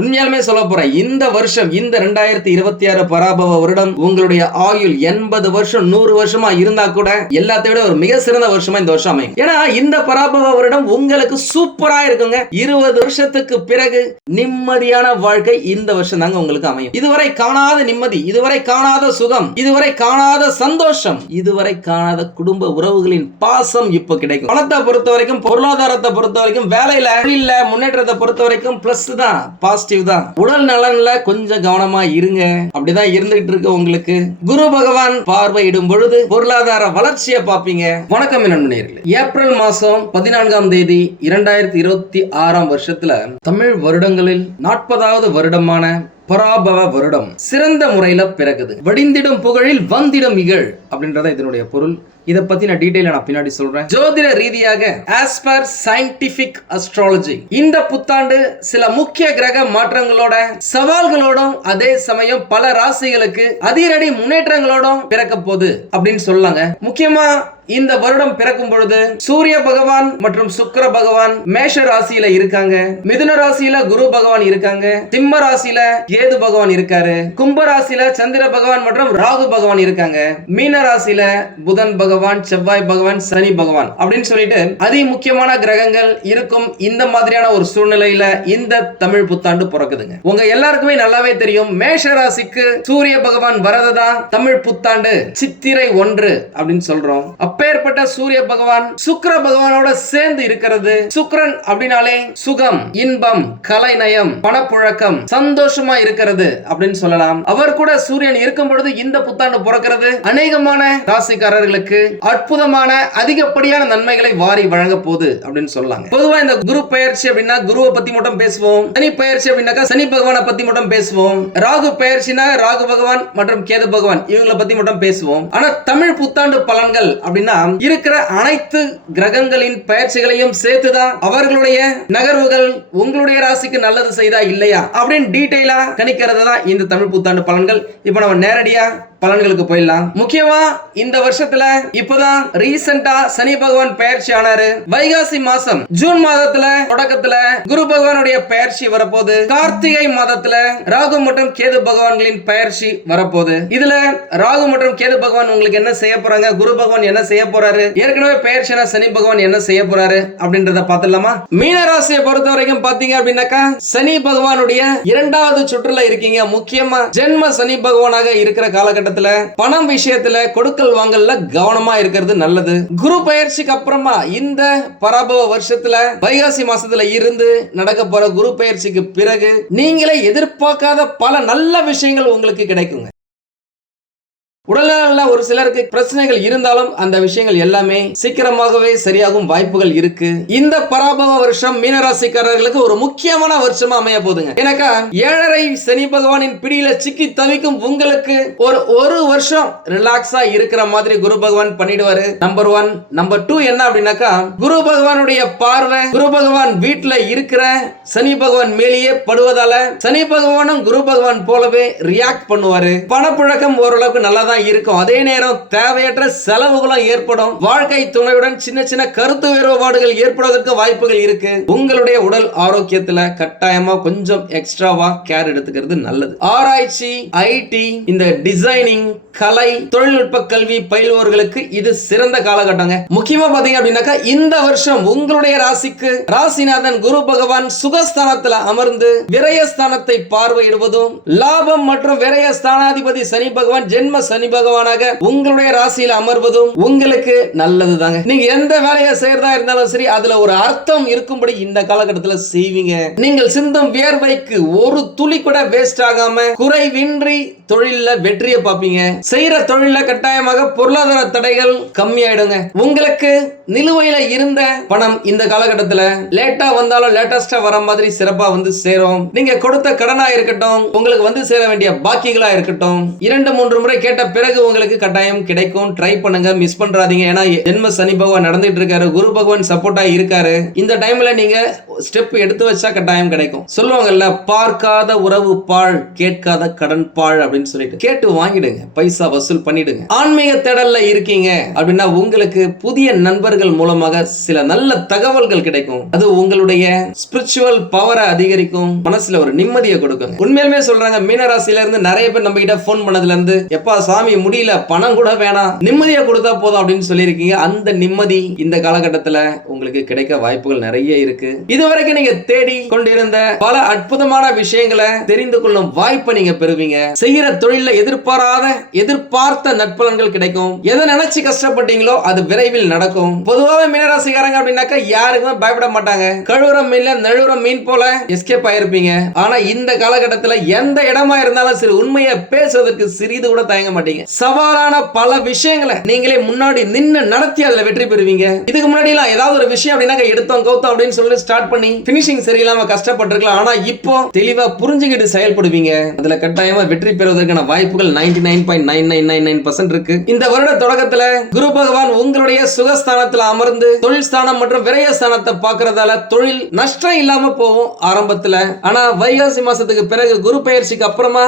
உண்மையாலுமே சொல்ல போறேன், இந்த வருஷம் இந்த 2026 பராபவ வருடம் உங்களுடைய ஆயுள் 80 வருஷம் 100 வருஷமா இருந்தா கூட எல்லாத்தை விட ஒரு மிக சிறந்த வருஷமா இந்த வருஷம் அமையும். ஏன்னா இந்த பராபவ வருடம் உங்களுக்கு சூப்பரா இருக்குங்க. 20 வருஷத்துக்கு பிறகு நிம்மதியான வாழ்க்கை இந்த வருஷம் தாங்க உங்களுக்கு அமையும். இதுவரை காணாத நிம்மதி, இதுவரை காணாத சுகம், இதுவரை காணாத சந்தோஷம், இதுவரை காணாத குடும்ப உறவுகளின் பாசம் இப்ப கிடைக்கும். பணத்தை பொறுத்த வரைக்கும், பொருளாதாரத்தை பொறுத்த வரைக்கும், வேலையில தொழில்ல முன்னேற்றத்தை பொறுத்த வரைக்கும் பிளஸ் தான், பாசிட்டிவ் தான். உடல் நலன்ல கொஞ்சம் கவனமா இருங்க. அப்படிதான் இருந்துகிட்டு இருக்கு உங்களுக்கு. குரு பகவான் பார்வையிடும் பொழுது பொருளாதார வளர்ச்சியை பார்ப்பீங்க. வணக்கம் நண்பர்களே. ஏப்ரல் மாசம் 14ஆம் தேதி 2026 வருஷத்துல தமிழ் வருடங்களில் 40வது வருடமான பராபவ வருடம் சிறந்த முறையில பிறகுது. வடிந்திடும் புகழில் வந்திடும் இகழ் அப்படின்றத இதனுடைய பொருள். இத பத்தி நான் டீடைலா நான் பின்னாடி சொல்றேன். ஜோதிட ரீதியாக as per scientific astrology இந்த புத்தாண்டு சில முக்கிய கிரக மாற்றங்களோட சவால்களோடும் அதே சமயம் பல ராசிகளுக்கு அதிரடி முன்னேற்றங்களோடும் பிறக்க போகுது அப்படின்னு சொல்லாங்க. முக்கியமா இந்த வருடம் பிறக்கும் பொழுது சூரிய பகவான் மற்றும் சுக்கிர பகவான் மேஷ ராசியில இருக்காங்க, மிதுன ராசியில குரு பகவான் இருக்காங்க, சிம்ம ராசியில கேது பகவான் இருக்காரு, கும்ப ராசியில சந்திர பகவான் மற்றும் ராகு பகவான் இருக்காங்க, மீன ராசியில புதன் பகவான், செவ்வாய் பகவான், சனி பகவான் அப்படின்னு சொல்லிட்டு அதி முக்கியமான கிரகங்கள் இருக்கும். இந்த மாதிரியான ஒரு சூழ்நிலையில இந்த தமிழ் புத்தாண்டு பிறக்குதுங்க. உங்க எல்லாருக்குமே நல்லாவே தெரியும், மேஷ ராசிக்கு சூரிய பகவான் வரதுதான் தமிழ் புத்தாண்டு சித்திரை 1 அப்படின்னு சொல்றோம். அப்பேற்பட்ட சூரிய பகவான் சுக்கிர பகவானோட சேர்ந்து இருக்கிறது. சுக்கிரன் அப்படினாலே சுகம், இன்பம், கலைநயம், பணப்புழக்கம், சந்தோஷமா இருக்கிறது அப்படின்னு சொல்லலாம். அவர் கூட சூரியன் இருக்கும் பொழுது இந்த புத்தாண்டு பிறக்கிறது அநேகமான ராசிக்காரர்களுக்கு அற்புதமான அதிகப்படியான நன்மைகளை வாரி வழங்க போகுது அப்படின்னு சொல்லலாம். பொதுவா இந்த குரு பெயர்ச்சி அப்படின்னா குருவை பத்தி மட்டும் பேசுவோம். சனி பெயர்ச்சி அப்படின்னாக்கா சனி பகவானை பத்தி மட்டும் பேசுவோம். ராகு பெயர்ச்சினா ராகு பகவான் மற்றும் கேது பகவான் இவங்களை பத்தி மட்டும் பேசுவோம். ஆனா தமிழ் புத்தாண்டு பலன்கள் அப்படின்னா இருக்கிற அனைத்து கிரகங்களின் பயிற்சிகளையும் சேர்த்துதான் அவர்களுடைய நகர்வுகள் உங்களுடைய ராசிக்கு நல்லது செய்தா இல்லையா அப்படின்னு டீடைலா கணிக்கிறது தான் இந்த தமிழ் புத்தாண்டு பலன்கள். இப்ப நம்ம நேரடியா பலன்களுக்கு போயிடலாம். முக்கியமா இந்த வருஷத்துல இப்பதான் ரீசெண்டா சனி பகவான் பெயர்ச்சி ஆனாரு. வைகாசி மாசம் ஜூன் மாதத்துல தொடக்கத்துல குரு பகவானுடைய பெயர்ச்சி வரப்போகுது. கார்த்திகை மாதத்துல ராகு மற்றும் கேது பகவான்களின் பெயர்ச்சி வரப்போகுது. இதுல ராகு மற்றும் கேது பகவான் உங்களுக்கு என்ன செய்ய போறாங்க, குரு பகவான் என்ன செய்ய போறாரு, ஏற்கனவே பெயர்ச்சியான சனி பகவான் என்ன செய்ய போறாரு அப்படின்றத பார்த்துடலாமா. மீன ராசியை பொறுத்த வரைக்கும் பாத்தீங்க அப்படின்னாக்கா சனி பகவானுடைய 2வது சுற்றுல இருக்கீங்க. முக்கியமா ஜென்ம சனி பகவானாக இருக்கிற காலகட்டத்தில் பணம் விஷயத்துல கொடுக்கல் வாங்கல்ல கவனமா இருக்கிறது நல்லது. குரு பயிற்சிக்கு அப்புறமா இந்த பராபவ வருஷத்துல வைகாசி மாசத்துல இருந்து நடக்க போற குரு பயிற்சிக்கு பிறகு நீங்களே எதிர்பார்க்காத பல நல்ல விஷயங்கள் உங்களுக்கு கிடைக்குங்க. உடல்நல ஒரு சிலருக்கு பிரச்சனைகள் இருந்தாலும் அந்த விஷயங்கள் எல்லாமே சீக்கிரமாகவே சரியாகும் வாய்ப்புகள் இருக்கு. இந்த பராபவ வருஷம் மீனராசிக்காரர்களுக்கு ஒரு முக்கியமான வருஷமா அமைய போகுதுங்க. எனக்கா 7.5 சனி பகவானின் பிடியில சிக்கி தவிக்கும் உங்களுக்கு ஒரு வருஷம் ரிலாக்ஸா இருக்கிற மாதிரி குரு பகவான் பண்ணிடுவாரு. நம்பர் 1. நம்பர் 2 என்ன அப்படின்னாக்கா குரு பகவானுடைய பார்வை குரு பகவான் வீட்டுல இருக்கிற சனி பகவான் மேலேயே படுவதால சனி பகவானும் குரு பகவான் போலவே ரியாக்ட் பண்ணுவாரு. பணப்புழக்கம் ஓரளவுக்கு நல்லா இருக்கும். அதே நேரம் தேவையற்ற செலவுகளும் ஏற்படும். வாழ்க்கை துணையுடன் சின்ன சின்ன கருத்து வேறுபாடுகள் ஏற்படுவதற்கு வாய்ப்புகள் இருக்கு. உங்களுடைய உடல் ஆரோக்கியத்துல கட்டாயமா கொஞ்சம் எக்ஸ்ட்ராவா கேர் எடுத்துக்கிறது நல்லது. ஆராய்ச்சி, ஐடி, இந்த டிசைனிங், கலை, தொழில்நுட்ப கல்வி பயில்வோர்களுக்கு இது சிறந்த காலகட்டங்க. முக்கியமா பாத்தீங்க அப்படின்னாக்கா இந்த வருஷம் உங்களுடைய ராசிக்கு ராசிநாதன் குரு பகவான் சுகஸ்தானத்துல அமர்ந்து விரயஸ்தானத்தை பார்வையிடுவதும் லாபம் மற்றும் விரய ஸ்தானாதிபதி சனி பகவான் ஜென்ம சனி பகவானாக உங்களுடைய ராசியில் அமர்வதும் உங்களுக்கு நல்லது தாங்க. நீங்க எந்த வேலையை செய்யறதா இருந்தாலும் சரி அதுல ஒரு அர்த்தம் இருக்கும்படி இந்த காலகட்டத்தில் செய்வீங்க. நீங்கள் சிந்தும் வியர்வைக்கு ஒரு துளி கூட வேஸ்ட் ஆகாம குறைவின்றி தொழில வெற்றியை பார்ப்பீங்க. செய்யற தொழில கட்டாயமாக பொருளாதார தடைகள் கம்மியாயிடுங்க. உங்களுக்கு நிலுவையில இருந்த பணம் இந்த காலகட்டத்தில் லேட்டா வந்தாலும் லேட்டஸ்டா வர மாதிரி சிறப்பா வந்து சேரும். நீங்க கொடுத்த கடனா இருக்கட்டும், உங்களுக்கு வந்து சேர வேண்டிய பாக்கிகளா இருக்கட்டும், 2-3 முறை கேட்ட பிறகு உங்களுக்கு கட்டாயம் கிடைக்கும். ட்ரை பண்ணுங்க, மிஸ் பண்றாதீங்க. ஏன்னா ஜென்ம சனி பகவான் நடந்துட்டு இருக்காரு, குரு பகவான் சப்போர்ட்டா இருக்காரு. இந்த டைம்ல நீங்க ஸ்டெப் எடுத்து வச்சா கட்டாயம் கிடைக்கும். சொல்லுவாங்கல்ல, பார்க்காத உறவு பாழ், கேட்காத கடன் பாழ் அப்படின்னு சொல்லிட்டு கேட்டு வாங்கிடுங்க, பைசா வசூல் பண்ணிடுங்க. ஆன்மீக தேடல்ல இருக்கீங்க அப்படின்னா உங்களுக்கு புதிய நண்பர்கள் மூலமாக சில நல்ல தகவல்கள் கிடைக்கும். அது உங்களுடைய ஸ்பிரிச்சுவல் பவரை அதிகரிக்கும், மனசுல ஒரு நிம்மதியை கொடுக்கும். உண்மையிலுமே சொல்றாங்க, மீனராசில இருந்து நிறைய பேர் நம்ம கிட்ட போன் பண்ணதுல இருந்து, எப்பா சாமி முடியல, பணம் கூட வேணாம், நிம்மதியா கொடுத்தா போதும் அப்படின்னு சொல்லியிருக்கீங்க. அந்த நிம்மதி இந்த காலகட்டத்துல உங்களுக்கு கிடைக்க வாய்ப்புகள் நிறைய இருக்கு. இதுவரைக்கும் நீங்க தேடி கொண்டிருந்த பல அற்புதமான விஷயங்களை தெரிந்து கொள்ளும் வாய்ப்பை நீங்க பெறுவீங்க. செய்யற தொழில எதிர்பார்த்த நற்பலன்கள் கிடைக்கும். எதை நினைச்சு கஷ்டப்பட்டீங்களோ அது விரைவில் நடக்கும். பொதுவாக மீனராசிக்காரங்க அப்படின்னாக்கா யாருக்குமே பயப்பட மாட்டாங்க. கழுவுற மீன்ல நழுவுற மீன் போல எஸ்கேப் ஆயிருப்பீங்க. ஆனா இந்த காலகட்டத்தில் எந்த இடமா இருந்தாலும் சரி, உண்மையை பேசுவதற்கு சிறிது கூட தயங்க மாட்டீங்க. சவாலான பல விஷயங்களை நீங்களே முன்னாடி நின்று நடத்தி அதுல வெற்றி பெறுவீங்க. இதுக்கு முன்னாடி எல்லாம் ஏதாவது ஒரு விஷயம் அப்படின்னா எடுத்தோம் கவுத்தோம் அப்படின்னு சொல்லி ஸ்டார்ட் பண்ணி பினிஷிங் சரியில்லாம கஷ்டப்பட்டிருக்கலாம். ஆனா இப்போ தெளிவா புரிஞ்சுக்கிட்டு செயல்படுவீங்க. அதுல கட்டாயமா வெற்றி பெறுவதற்கான வாய்ப்புகள் 99.9999% இருக்கு. இந்த வருட தொடக்கத்துல குரு பகவான் உங்களுடைய சுகஸ்தானத்தில் அமர்ந்து தொழில் ஸ்தானம் மற்றும் விரய ஸ்தானத்தை பார்க்கறதால தொழில் நஷ்டம் இல்லாம போகும் ஆரம்பத்துல. ஆனா வைகாசி மாசத்துக்கு பிறகு குரு பெயர்ச்சிக்கு அப்புறமா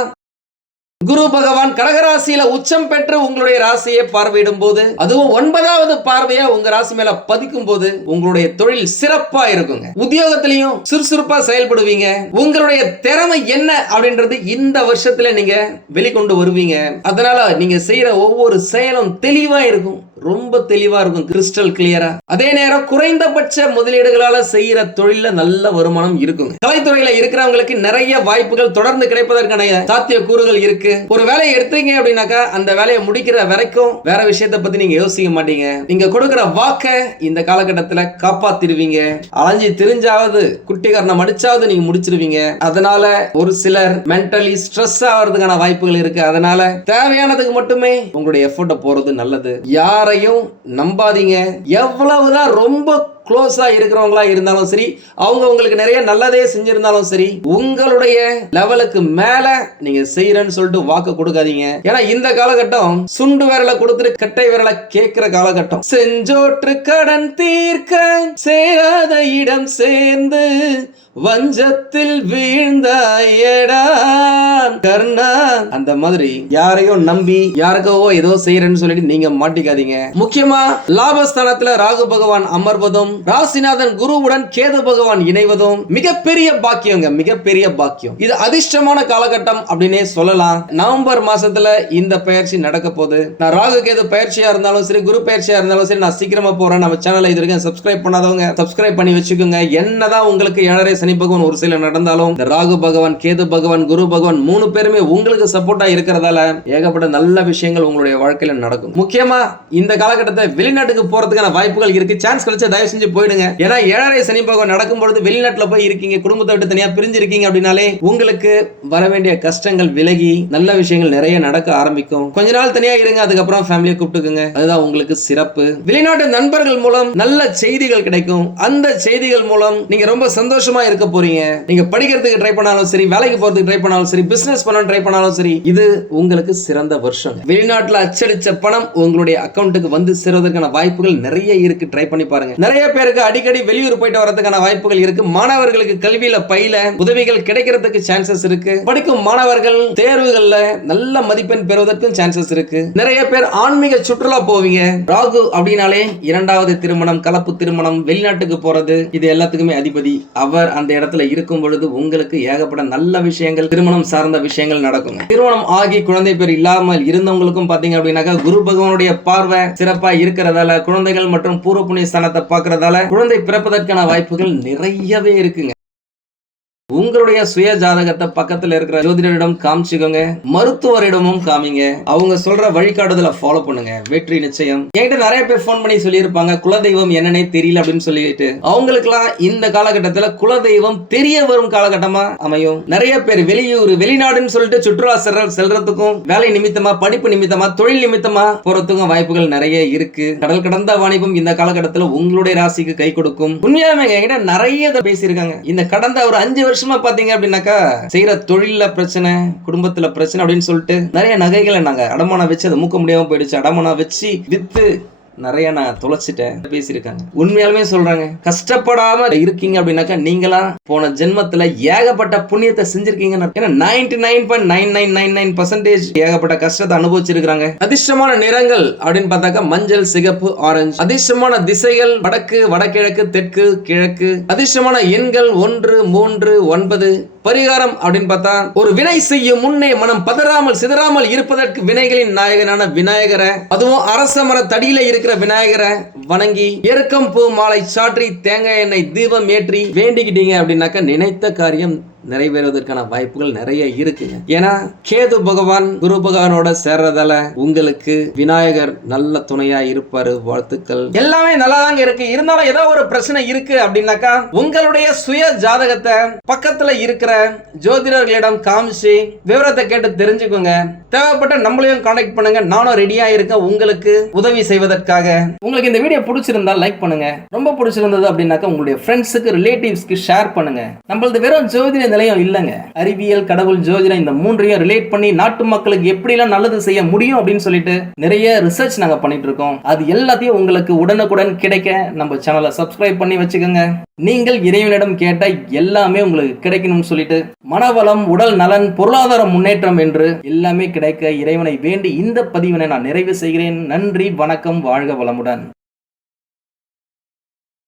குரு பகவான் கடகராசியில உச்சம் பெற்று உங்களுடைய ராசியை பார்வையிடும் போது, அதுவும் 9வது பார்வையா உங்க ராசி மேல பதிக்கும் போது உங்களுடைய தொழில் சிறப்பா இருக்குங்க. உத்தியோகத்திலையும் சுறுசுறுப்பா செயல்படுவீங்க. உங்களுடைய திறமை என்ன அப்படின்றது இந்த வருஷத்துல நீங்க வெளிக்கொண்டு வருவீங்க. அதனால நீங்க செய்யற ஒவ்வொரு செயலும் தெளிவா இருக்கும், ரொம்ப தெளிவா இருக்கும், கிறிஸ்டல் கிளியரா. அதே நேரம் குறைந்தபட்ச முதலீடுகளால செய்யற தொழில நல்ல வருமானம் இருக்குங்க. கலைத்துறையில இருக்கிறவங்களுக்கு நிறைய வாய்ப்புகள் தொடர்ந்து கிடைப்பதற்கான சாத்திய கூறுகள் இருக்கு. ஒரு வேலையை எடுத்தீங்க அப்படின்னாக்கா அந்த வேலையை முடிக்கிற வரைக்கும் வேற விஷயத்தை பத்தி நீங்க யோசிக்க மாட்டீங்க. நீங்க கொடுக்கிற வாக்க இந்த காலகட்டத்துல காப்பாத்திடுவீங்க. அலைஞ்சி தெரிஞ்சாவது குட்டிகாரனை அடிச்சாவது நீங்க முடிச்சிருவீங்க. அதனால ஒரு சிலர் மென்டலி ஸ்ட்ரெஸ் ஆகிறதுக்கான வாய்ப்புகள் இருக்கு. அதனால தேவையானதுக்கு மட்டுமே உங்களுடைய எஃபோர்ட் போறது நல்லது. யாரையும் நம்பாதீங்க. எவ்வளவுதான் ரொம்ப க்ளோஸா இருக்கிறவங்களா இருந்தாலும் சரி, அவங்க உங்களுக்கு நிறைய நல்லதே செஞ்சிருந்தாலும் சரி, உங்களுடைய லெவலுக்கு மேல நீங்க செய்யறேன்னு சொல்லிட்டு வாக்கு கொடுக்காதீங்க. ஏன்னா இந்த காலகட்டம் சுண்டு விரலை கொடுத்துட்டு கட்டை விரலை கேட்கிற காலகட்டம். செஞ்சோற்று கடன் தீர்க்க சேராத இடம் சேர்ந்து வஞ்சத்தில் வீழ்ந்தாயடா கர்ணா. அந்த மாதிரி யாரையும் நம்பி யாருக்கோ ஏதோ செய்யறேன்னு சொல்லிட்டு நீங்க மாட்டிக்காதீங்க. முக்கியமா லாபஸ்தானத்துல ராகு பகவான் அமர்வதும் ராசிநாதன் குருவுடன் கேது பகவான் இணைவதும் மிகப்பெரிய பாக்கியங்க, மிகப்பெரிய பாக்கியம். இது அதிர்ஷ்டமான காலகட்டம் அப்படின்னே சொல்லலாம். நவம்பர் மாசத்துல இந்த பயிற்சி நடக்க போகுது. நான் ராகு கேது பயிற்சியா இருந்தாலும் சரி, குரு பயிற்சியா இருந்தாலும் சரி, நான் சீக்கிரமா போறேன். நம்ம சேனலை இது வரைக்கும் சப்ஸ்கிரைப் பண்ணாதவங்க சப்ஸ்கிரைப் பண்ணி வச்சுக்கோங்க. என்னதான் உங்களுக்கு 7.5 சனி பகவான் ஒரு சில நடந்தாலும் இந்த ராகு பகவான், கேது பகவான், குரு பகவான் 3 பேருமே உங்களுக்கு சப்போர்ட்டா இருக்கிறதால ஏகப்பட்ட நல்ல விஷயங்கள் உங்களுடைய வாழ்க்கையில நடக்கும். முக்கியமா இந்த காலகட்டத்தை வெளிநாட்டுக்கு போறதுக்கான வாய்ப்புகள் இருக்கு. சான்ஸ் கிடைச்சா தயவு செஞ்சு போயிடுங்க. ஏன்னா 7.5 சனி பகவான் நடக்கும்போது வெளிநாட்டுல போய் இருக்கீங்க, குடும்பத்தை விட்டு தனியா பிரிஞ்சிருக்கீங்க அப்படின்னாலே உங்களுக்கு வர வேண்டிய கஷ்டங்கள் விலகி நல்ல விஷயங்கள் நிறைய நடக்க ஆரம்பிக்கும். கொஞ்ச நாள் தனியா இருங்க, அதுக்கப்புறம் ஃபேமிலியை கூப்பிட்டுக்குங்க. அதுதான் உங்களுக்கு சிறப்பு. வெளிநாட்டு நண்பர்கள் மூலம் நல்ல செய்திகள் கிடைக்கும். அந்த செய்திகள் மூலம் நீங்க ரொம்ப சந்தோஷமா இருக்க போறீங்க. நீங்க படிக்கிறதுக்கு ட்ரை பண்ணாலும் சரி, வேலைக்கு போறதுக்கு ட்ரை பண்ணாலும் சரி, பிசினஸ் பண்ண ட்ரை பண்ணாலும் சரி, இது உங்களுக்கு சிறந்த வருஷம். வெளிநாட்டுல அச்சடிச்ச பணம் உங்களுடைய அக்கவுண்ட்டுக்கு வந்து சேருவதற்கான வாய்ப்புகள் நிறைய இருக்கு. ட்ரை பண்ணி பாருங்க. நிறைய பேருக்கு அடிக்கடி வெளியூர் போயிட்டு வரதுக்கான வாய்ப்புகள் இருக்கு. மாணவர்களுக்கு கல்வியில பயில உதவிகள் கிடைக்கிறதுக்கு சான்சஸ் இருக்கு. படிக்கும் மாணவர்கள் தேர்வுகள்ல நல்ல மதிப்பெண் பெறுவதற்கும் சான்சஸ் இருக்கு. நிறைய பேர் ஆன்மீக சுற்றுலா போவீங்க. ராகு அப்படின்னாலே 2வது திருமணம், கலப்பு திருமணம், வெளிநாட்டுக்கு போறது, இது எல்லாத்துக்குமே அதிபதி. அவர் அந்த இடத்துல இருக்கும் பொழுது உங்களுக்கு ஏகப்பட்ட நல்ல விஷயங்கள், திருமணம் சார்ந்த விஷயங்கள் நடக்கும். திருமணம் ஆகி குழந்தை பேர் இல்லாமல் இருந்தவங்களுக்கும் பாத்தீங்க அப்படின்னாக்கா குரு பகவானுடைய பார்வை சிறப்பா இருக்கிறதால, குழந்தைகள் மற்றும் பூர்வ புண்ணிய ஸ்தானத்தை பார்க்கறதால குழந்தை பிறப்பதற்கான வாய்ப்புகள் நிறையவே இருக்குங்க. உங்களுடைய சுய ஜாதகத்தை பக்கத்துல இருக்கிற ஜோதிடரிடம் காமிச்சுக்கோங்க, மருத்துவரிடமும் காமிங்க. அவங்க சொல்ற வழிகாட்டுதலை ஃபாலோ பண்ணுங்க, வெற்றி நிச்சயம். என்கிட்ட நிறைய பேர் போன் பண்ணி சொல்லியிருப்பாங்க, குலதெய்வம் என்னன்னே தெரியல அப்படின்னு சொல்லிட்டு. அவங்களுக்குலாம் இந்த காலகட்டத்துல குலதெய்வம் தெரிய வரும் காலகட்டமா அமையும். நிறைய பேர் வெளியூர், வெளிநாடுன்னு சொல்லிட்டு சுற்றுலா செல்றதுக்கும், வேலை நிமித்தமா, படிப்பு நிமித்தமா, தொழில் நிமித்தமா போறதுக்கும் வாய்ப்புகள் நிறைய இருக்கு. கடல் கடந்த வாணிபம் இந்த காலகட்டத்துல உங்களுடைய ராசிக்கு கை கொடுக்கும். உண்மையாவே என்கிட்ட நிறைய பேசியிருக்காங்க. இந்த கடந்த ஒரு 5 வருஷம் வருஷமா பாத்தீங்க அப்படின்னாக்கா செய்யற தொழில பிரச்சனை, குடும்பத்துல பிரச்சனை அப்படின்னு சொல்லிட்டு நிறைய நகைகளை நாங்க அடமானம் வச்சு அதை மூக்க முடியாம போயிடுச்சு. அடமானம் வச்சு வித்து நிறைய நான் தொலைச்சிட்டேன் பேசியிருக்காங்க. உண்மையாலுமே சொல்றாங்க, கஷ்டப்படாம இருக்கீங்க அப்படின்னாக்கா நீங்களா போன ஜென்மத்துல ஏகப்பட்ட புண்ணியத்தை செஞ்சிருக்கீங்க. ஏன்னா 99.9999% ஏகப்பட்ட கஷ்டத்தை அனுபவிச்சிருக்காங்க. அதிர்ஷ்டமான நிறங்கள் அப்படின்னு பார்த்தாக்கா மஞ்சள், சிகப்பு, ஆரஞ்சு. அதிர்ஷ்டமான திசைகள் வடக்கு, வடகிழக்கு, தெற்கு, கிழக்கு. அதிர்ஷ்டமான எண்கள் 1, 3, 9. பரிகாரம் அப்படின்னு பார்த்தா ஒரு வினை செய்யும் முன்னே மனம் பதறாமல் சிதறாமல் இருப்பதற்கு வினைகளின் நாயகனான விநாயகரை, அதுவும் அரச மர தடியில இருக்கிற விநாயகரை வணங்கி எருக்கம் பூ மாலை சாற்றி தேங்காய் எண்ணெய் தீபம் ஏற்றி வேண்டிக்கிட்டீங்க அப்படின்னாக்க நினைத்த காரியம் நிறைவேறுவதற்கான வாய்ப்புகள் நிறைய இருக்குங்க. ஏன்னா கேது பகவான் குரு பகவானோட சேர்றதால உங்களுக்கு விநாயகர் நல்ல துணையா இருப்பாரு. வாழ்த்துக்கள். எல்லாமே நல்லா தாங்க இருக்கு. இருந்தாலும் ஏதோ ஒரு பிரச்சனை இருக்கு அப்படின்னாக்கா உங்களுடைய சுய ஜாதகத்தை பக்கத்துல இருக்கிற ஜோதிடர்களிடம் காமிச்சு விவரத்தை கேட்டு தெரிஞ்சுக்கோங்க. தேவைப்பட்ட நம்மளையும் கான்டாக்ட் பண்ணுங்க. நானும் ரெடியா இருக்கேன் உங்களுக்கு உதவி செய்வதற்காக. உங்களுக்கு இந்த வீடியோ பிடிச்சிருந்தா லைக் பண்ணுங்க. ரொம்ப பிடிச்சிருந்தது அப்படின்னாக்கா உங்களுடைய ஃப்ரெண்ட்ஸுக்கு, ரிலேட்டிவ்ஸ்க்கு ஷேர் பண்ணுங்க. நம்மளது வெறும் ஜோதிட நிலையம் இல்லங்க, அறிவியல், கடவுள், ஜோதிடம் இந்த மூன்றையும் ரிலேட் பண்ணி நாட்டு மக்களுக்கு எப்படிலாம் நல்லது செய்ய முடியும் அப்படின்னு சொல்லிட்டு நிறைய ரிசர்ச் நாங்க பண்ணிட்டு இருக்கோம். அது எல்லாத்தையும் உங்களுக்கு உடனுக்குடன் கிடைக்க நம்ம சேனலை சப்ஸ்கிரைப் பண்ணி வச்சுக்கோங்க. நீங்கள் இறைவனிடம் கேட்ட எல்லாமே உங்களுக்கு கிடைக்கணும்னு சொல்லிட்டு மனவளம், உடல் நலன், பொருளாதார முன்னேற்றம் என்று எல்லாமே கிடைக்க இறைவனை வேண்டி இந்த பதிவினை நான் நிறைவு செய்கிறேன். நன்றி, வணக்கம், வாழ்க வளமுடன்.